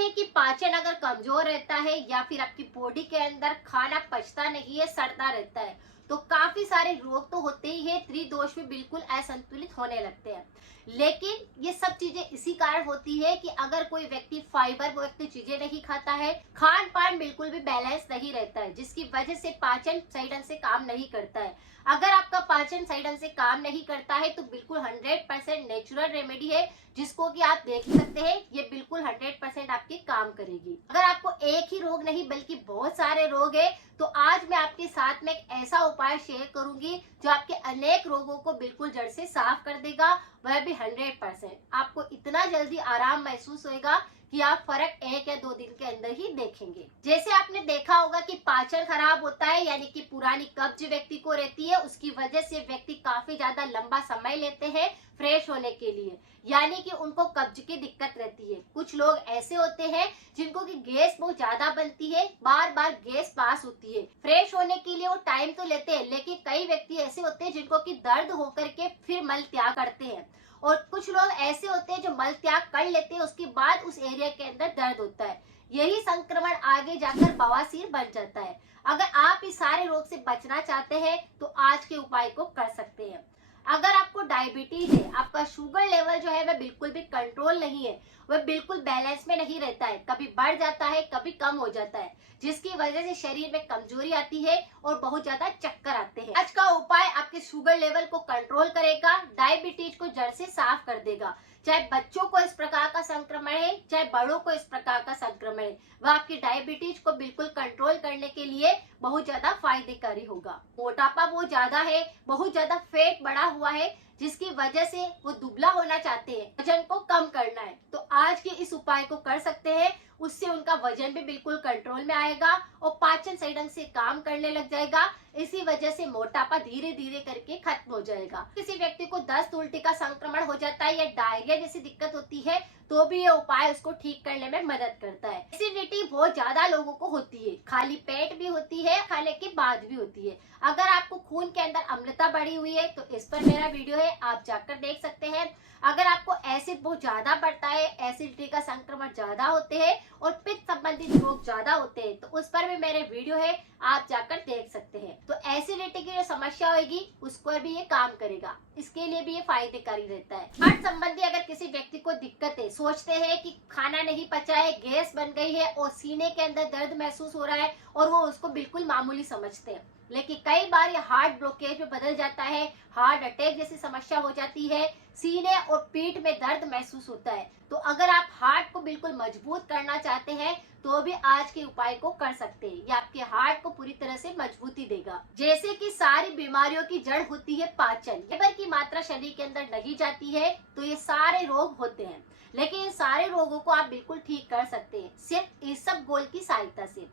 हैं कि पाचन अगर कमजोर रहता है या फिर आपकी बॉडी के अंदर खाना पचता नहीं है, सड़ता रहता है, तो काफी सारे रोग तो होते ही है, त्रिदोष भी बिल्कुल असंतुलित होने लगते हैं। लेकिन ये सब चीजें इसी कारण होती है कि अगर कोई व्यक्ति फाइबर युक्त चीजें नहीं खाता है, खान पान बिल्कुल भी बैलेंस नहीं रहता है, जिसकी वजह से पाचन सही ढंग से काम नहीं करता है। अगर आपका पाचन सही ढंग से काम नहीं करता है तो बिल्कुल 100% नेचुरल रेमेडी है, जिसको कि आप देख सकते हैं, ये बिल्कुल 100% आपके काम करेगी। अगर आपको एक ही रोग नहीं बल्कि बहुत सारे रोग है, तो आज मैं आपके साथ में एक ऐसा उपाय शेयर करूंगी जो आपके अनेक रोगों को बिल्कुल जड़ से साफ कर देगा, वह भी 100%। आपको इतना जल्दी आराम महसूस होगा कि आप फर्क 1 या 2 दिन के अंदर ही देखेंगे। जैसे आपने देखा होगा कि पाचन खराब होता है, यानी कि पुरानी कब्ज व्यक्ति को रहती है, उसकी वजह से व्यक्ति काफी ज्यादा लंबा समय लेते हैं फ्रेश होने के लिए, यानी कि उनको कब्ज की दिक्कत रहती है। कुछ लोग ऐसे होते हैं जिनको कि गैस बहुत ज्यादा बनती है, बार बार गैस पास होती है। फ्रेश होने के लिए वो टाइम तो लेते हैं, लेकिन कई व्यक्ति ऐसे होते हैं जिनको कि दर्द होकर के फिर मल त्याग करते हैं, और कुछ लोग ऐसे होते हैं जो मल त्याग कर लेते हैं, उसके बाद उस एरिया के अंदर दर्द होता है। यही संक्रमण आगे जाकर बवासीर बन जाता है। अगर आप इस सारे रोग से बचना चाहते हैं तो आज के उपाय को कर सकते हैं। अगर आपको डायबिटीज है, आपका शुगर लेवल जो है वह बिल्कुल भी कंट्रोल नहीं है, वह बिल्कुल बैलेंस में नहीं रहता है, कभी बढ़ जाता है कभी कम हो जाता है, जिसकी वजह से शरीर में कमजोरी आती है और बहुत ज्यादा चक्कर आते हैं। आज का उपाय आपके शुगर लेवल को कंट्रोल करेगा, डायबिटीज को जड़ से साफ कर देगा। चाहे बच्चों को इस प्रकार का संक्रमण है, चाहे बड़ों को इस प्रकार का संक्रमण है, वह आपकी डायबिटीज को बिल्कुल कंट्रोल करने के लिए बहुत ज्यादा फायदेकारी होगा। मोटापा बहुत ज्यादा है, बहुत ज्यादा फैट बढ़ा हुआ है, जिसकी वजह से वो दुबला होना चाहते हैं, वजन को कम करना है, तो आज के इस उपाय को कर सकते हैं। उससे उनका वजन भी बिल्कुल कंट्रोल में आएगा और पाचन सही ढंग से काम करने लग जाएगा। इसी वजह से मोटापा धीरे धीरे करके खत्म हो जाएगा। किसी व्यक्ति को दस्त उल्टी का संक्रमण हो जाता है या डायरिया जैसी दिक्कत होती है, तो भी ये उपाय उसको ठीक करने में मदद करता है। एसिडिटी बहुत ज्यादा लोगों को होती है, खाली पेट भी होती है, खाने के बाद भी होती है। अगर आपको खून के अंदर अम्लता बढ़ी हुई है तो इस पर मेरा वीडियो है, आप जाकर देख सकते हैं। अगर आपको एसिड बहुत ज्यादा बढ़ता है, एसिडिटी का संक्रमण ज्यादा होते हैं और पित्त संबंधित रोग ज्यादा होते हैं, तो उस पर भी मेरे वीडियो है, आप जाकर देख सकते हैं। तो एसिडिटी की जो समस्या होगी उसको भी ये काम करेगा, इसके लिए भी ये फायदेकारी रहता है। हार्ट संबंधी अगर किसी व्यक्ति को दिक्कत है, सोचते हैं कि खाना नहीं पचा है, गैस बन गई है और सीने के अंदर दर्द महसूस हो रहा है और वो उसको बिल्कुल मामूली समझते हैं, लेकिन कई बार ये हार्ट ब्लॉकेज में बदल जाता है, हार्ट अटैक जैसी समस्या हो जाती है, सीने और पीठ में दर्द महसूस होता है। तो अगर आप हार्ट को बिल्कुल मजबूत करना चाहते हैं तो भी आज के उपाय को कर सकते हैं। ये आपके हार्ट को पूरी तरह से मजबूती देगा। जैसे कि सारी बीमारियों की जड़ होती है पाचन, फाइबर की मात्रा शरीर के अंदर नहीं जाती है तो ये सारे रोग होते हैं, लेकिन ये सारे रोगों को आप बिल्कुल ठीक कर सकते हैं सिर्फ इसबगोल की सहायता से।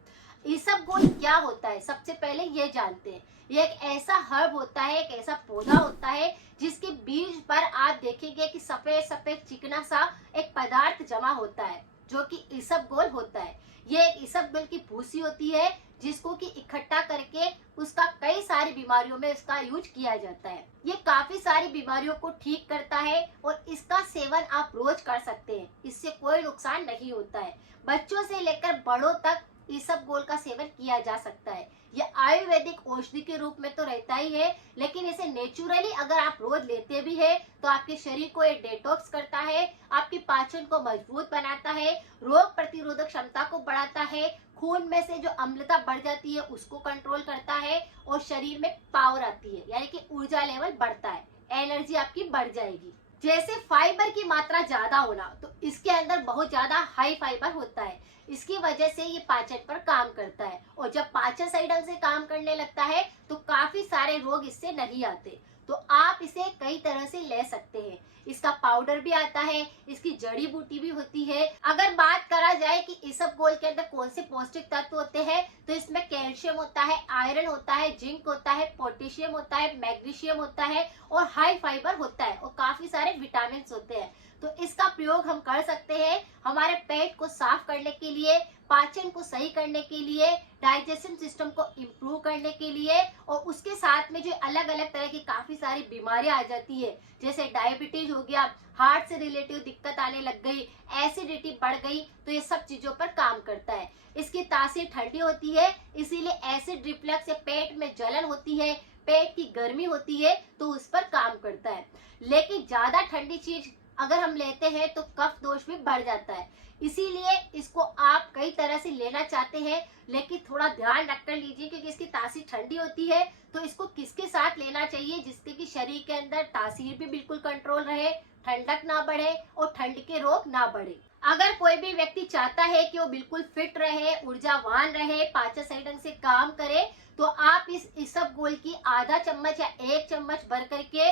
इसबगोल क्या होता है, सबसे पहले ये जानते हैं। ये एक ऐसा हर्ब होता है, एक ऐसा पौधा होता है जिसके बीज पर आप देखेंगे कि सफेद सफेद चिकना सा एक पदार्थ जमा होता है जो कि इसबगोल होता है। ये एक इसबगोल की भूसी होती है जिसको कि इकट्ठा करके उसका कई सारी बीमारियों में इसका यूज किया जाता है। ये काफी सारी बीमारियों को ठीक करता है और इसका सेवन आप रोज कर सकते हैं, इससे कोई नुकसान नहीं होता है। बच्चों से लेकर बड़ों तक इसबगोल का सेवन किया जा सकता है। ये आयुर्वेदिक औषधि के रूप में तो रहता ही है, लेकिन इसे नेचुरली अगर आप रोज लेते भी है तो आपके शरीर को ये डिटॉक्स करता है, आपकी पाचन को मजबूत बनाता है, रोग प्रतिरोधक क्षमता को बढ़ाता है, खून में से जो अम्लता बढ़ जाती है उसको कंट्रोल करता है और शरीर में पावर आती है, यानी कि ऊर्जा लेवल बढ़ता है, एनर्जी आपकी बढ़ जाएगी। जैसे फाइबर की मात्रा ज्यादा होना, तो इसके अंदर बहुत ज्यादा हाई फाइबर होता है, इसकी वजह से ये पाचन पर काम करता है और जब पाचन सही ढंग से काम करने लगता है तो काफी सारे रोग इससे नहीं आते। तो आप इसे कई तरह से ले सकते हैं। इसका पाउडर भी आता है, इसकी जड़ी बूटी भी होती है। अगर बात करा जाए कि इसबगोल के अंदर कौन से पौष्टिक तत्व होते हैं, तो इसमें कैल्शियम होता है, आयरन होता है, जिंक होता है, पोटेशियम होता है, मैग्नीशियम होता है और हाई फाइबर होता है और काफी सारे विटामिन होते हैं। तो इसका प्रयोग हम कर सकते हैं हमारे पेट को साफ करने के लिए, पाचन को सही करने के लिए, डाइजेशन सिस्टम को इम्प्रूव करने के लिए, और उसके साथ में जो अलग अलग तरह की काफी सारी बीमारियां आ जाती है, जैसे डायबिटीज हो गया, हार्ट से रिलेटिव दिक्कत आने लग गई, एसिडिटी बढ़ गई, तो ये सब चीजों पर काम करता है। इसकी तासीर ठंडी होती है, इसीलिए एसिड रिफ्लक्स या पेट में जलन होती है, पेट की गर्मी होती है, तो उस पर काम करता है। लेकिन ज्यादा ठंडी चीज अगर हम लेते हैं तो कफ दोष भी बढ़ जाता है। इसीलिए इसको आप कई तरह से लेना चाहते हैं, लेकिन थोड़ा ध्यान रखकर लीजिए, क्योंकि इसकी तासीर ठंडी होती है। तो इसको किसके साथ लेना चाहिए जिससे कि शरीर के अंदर तासीर भी बिल्कुल कंट्रोल रहे, ठंडक ना बढ़े और ठंड के रोग ना बढ़े। अगर कोई भी व्यक्ति चाहता है कि वो बिल्कुल फिट रहे, ऊर्जावान रहे, पाचन सही ढंग से काम करे, तो आप इस इसबगोल की आधा चम्मच या 1 चम्मच भर करके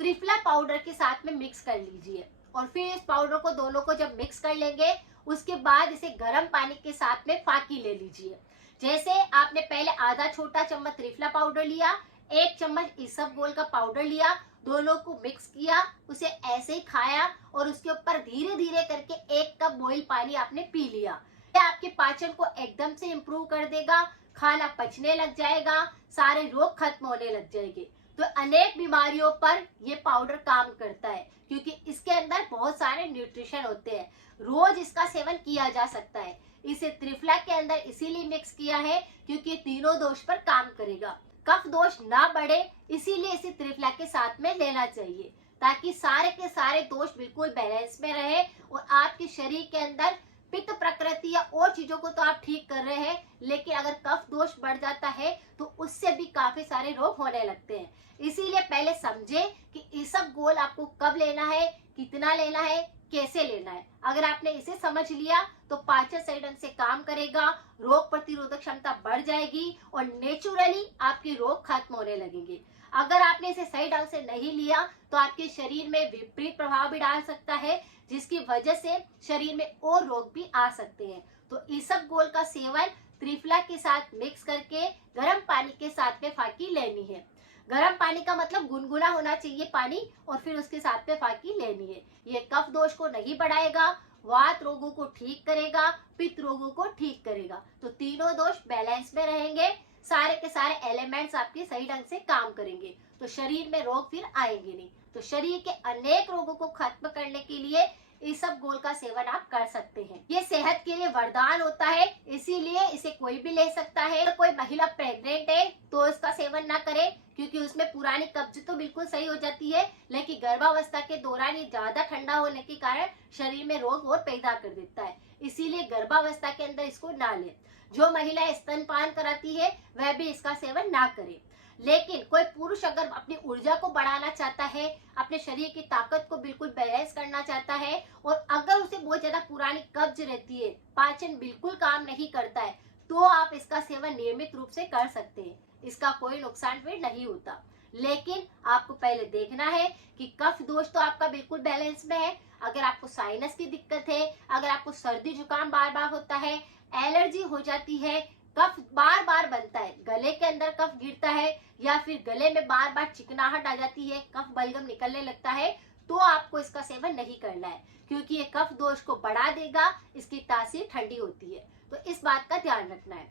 त्रिफला पाउडर के साथ में मिक्स कर लीजिए। और फिर इस पाउडर को दोनों को जब मिक्स कर लेंगे, उसके बाद इसे गर्म पानी के साथ में फाकी ले लीजिए। जैसे आपने पहले आधा छोटा चम्मच त्रिफला पाउडर लिया, 1 चम्मच इसबगोल का पाउडर लिया, दोनों को मिक्स किया, उसे ऐसे ही खाया और उसके ऊपर धीरे धीरे करके 1 कप बॉइल पानी आपने पी लिया। यह आपके पाचन को एकदम से इम्प्रूव कर देगा, खाना पचने लग जाएगा, सारे रोग खत्म होने लग जाएंगे। तो अनेक बीमारियों पर ये पाउडर काम करता है, क्योंकि इसके अंदर बहुत सारे न्यूट्रिशन होते हैं। रोज इसका सेवन किया जा सकता है। इसे त्रिफला के अंदर इसीलिए मिक्स किया है क्योंकि तीनों दोष पर काम करेगा। कफ दोष ना बढ़े, इसीलिए इसे त्रिफला के साथ में लेना चाहिए, ताकि सारे के सारे दोष बिल्कुल बैलेंस में रहे और आपके शरीर के अंदर पित्त प्रकृति या और चीजों को तो आप ठीक कर रहे हैं, लेकिन अगर कफ दोष बढ़ जाता है तो उससे भी काफी सारे रोग होने लगते हैं। इसीलिए पहले समझे कि इसबगोल आपको कब लेना है, कितना लेना है, कैसे लेना है। अगर आपने इसे समझ लिया तो पाचन सही ढंग से काम करेगा, रोग प्रतिरोधक क्षमता बढ़ जाएगी और नेचुरली आपके रोग खत्म होने लगेंगे। अगर आपने इसे सही ढंग से नहीं लिया तो आपके शरीर में विपरीत प्रभाव भी डाल सकता है, जिसकी वजह से शरीर में और रोग भी आ सकते हैं। तो इसबगोल का सेवन त्रिफला के साथ मिक्स करके गर्म पानी के साथ में फाकी लेनी है। गर्म पानी का मतलब गुनगुना होना चाहिए पानी, और फिर उसके साथ में फाकी लेनी है। ये कफ दोष को नहीं बढ़ाएगा, वात रोगों को ठीक करेगा, पित्त रोगों को ठीक करेगा। तो तीनों दोष बैलेंस में रहेंगे, सारे के सारे एलिमेंट्स आपके सही ढंग से काम करेंगे, तो शरीर में रोग फिर आएंगे नहीं। तो शरीर के अनेक रोगों को खत्म करने के लिए इसबगोल का सेवन आप कर सकते हैं। ये सेहत के लिए वरदान होता है, इसीलिए इसे कोई भी ले सकता है। अगर कोई महिला प्रेग्नेंट है तो इसका सेवन ना करे, क्योंकि उसमें पुरानी कब्ज तो बिल्कुल सही हो जाती है, लेकिन गर्भावस्था के दौरान ये ज्यादा ठंडा होने के कारण शरीर में रोग और पैदा कर देता है। इसीलिए गर्भावस्था के अंदर इसको ना ले। जो महिला स्तनपान कराती है वह भी इसका सेवन ना करे। लेकिन कोई पुरुष अगर अपनी ऊर्जा को बढ़ाना चाहता है, अपने शरीर की ताकत को बिल्कुल बैलेंस करना चाहता है, और अगर उसे बहुत ज्यादा पुरानी कब्ज रहती है, पाचन बिल्कुल काम नहीं करता है, तो आप इसका सेवन नियमित रूप से कर सकते हैं। इसका कोई नुकसान भी नहीं होता। लेकिन आपको पहले देखना है कि कफ दोष तो आपका बिल्कुल बैलेंस में है। अगर आपको साइनस की दिक्कत है, अगर आपको सर्दी जुकाम बार बार होता है, एलर्जी हो जाती है, कफ बार बार बनता है, गले के अंदर कफ गिरता है, या फिर गले में बार बार चिकनाहट आ जाती है, कफ बलगम निकलने लगता है, तो आपको इसका सेवन नहीं करना है, क्योंकि ये कफ दोष को बढ़ा देगा। इसकी तासीर ठंडी होती है, तो इस बात का ध्यान रखना है।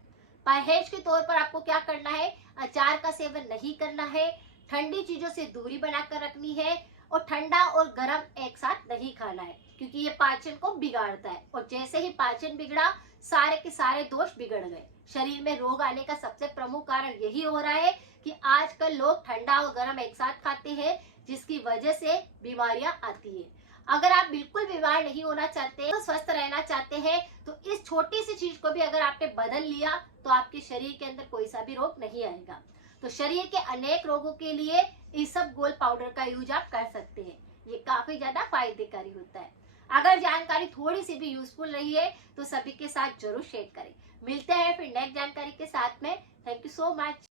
परहेज के तौर पर आपको क्या करना है, अचार का सेवन नहीं करना है, ठंडी चीजों से दूरी बनाकर रखनी है, और ठंडा और गर्म एक साथ नहीं खाना है, क्योंकि ये पाचन को बिगाड़ता है। और जैसे ही पाचन बिगड़ा, सारे के सारे दोष बिगड़ गए। शरीर में रोग आने का सबसे प्रमुख कारण यही हो रहा है कि आजकल लोग ठंडा और गर्म एक साथ खाते हैं, जिसकी वजह से बीमारियां आती है। अगर आप बिल्कुल बीमार नहीं होना चाहते, तो स्वस्थ रहना चाहते हैं, तो इस छोटी सी चीज को भी अगर आपने बदल लिया तो आपके शरीर के अंदर कोई सा भी रोग नहीं आएगा। तो शरीर के अनेक रोगों के लिए इसबगोल पाउडर का यूज आप कर सकते हैं। ये काफी ज्यादा फायदेकारी होता है। अगर जानकारी थोड़ी सी भी यूजफुल रही है तो सभी के साथ जरूर शेयर करें। मिलते हैं फिर नेक्स्ट जानकारी के साथ में। Thank you so much.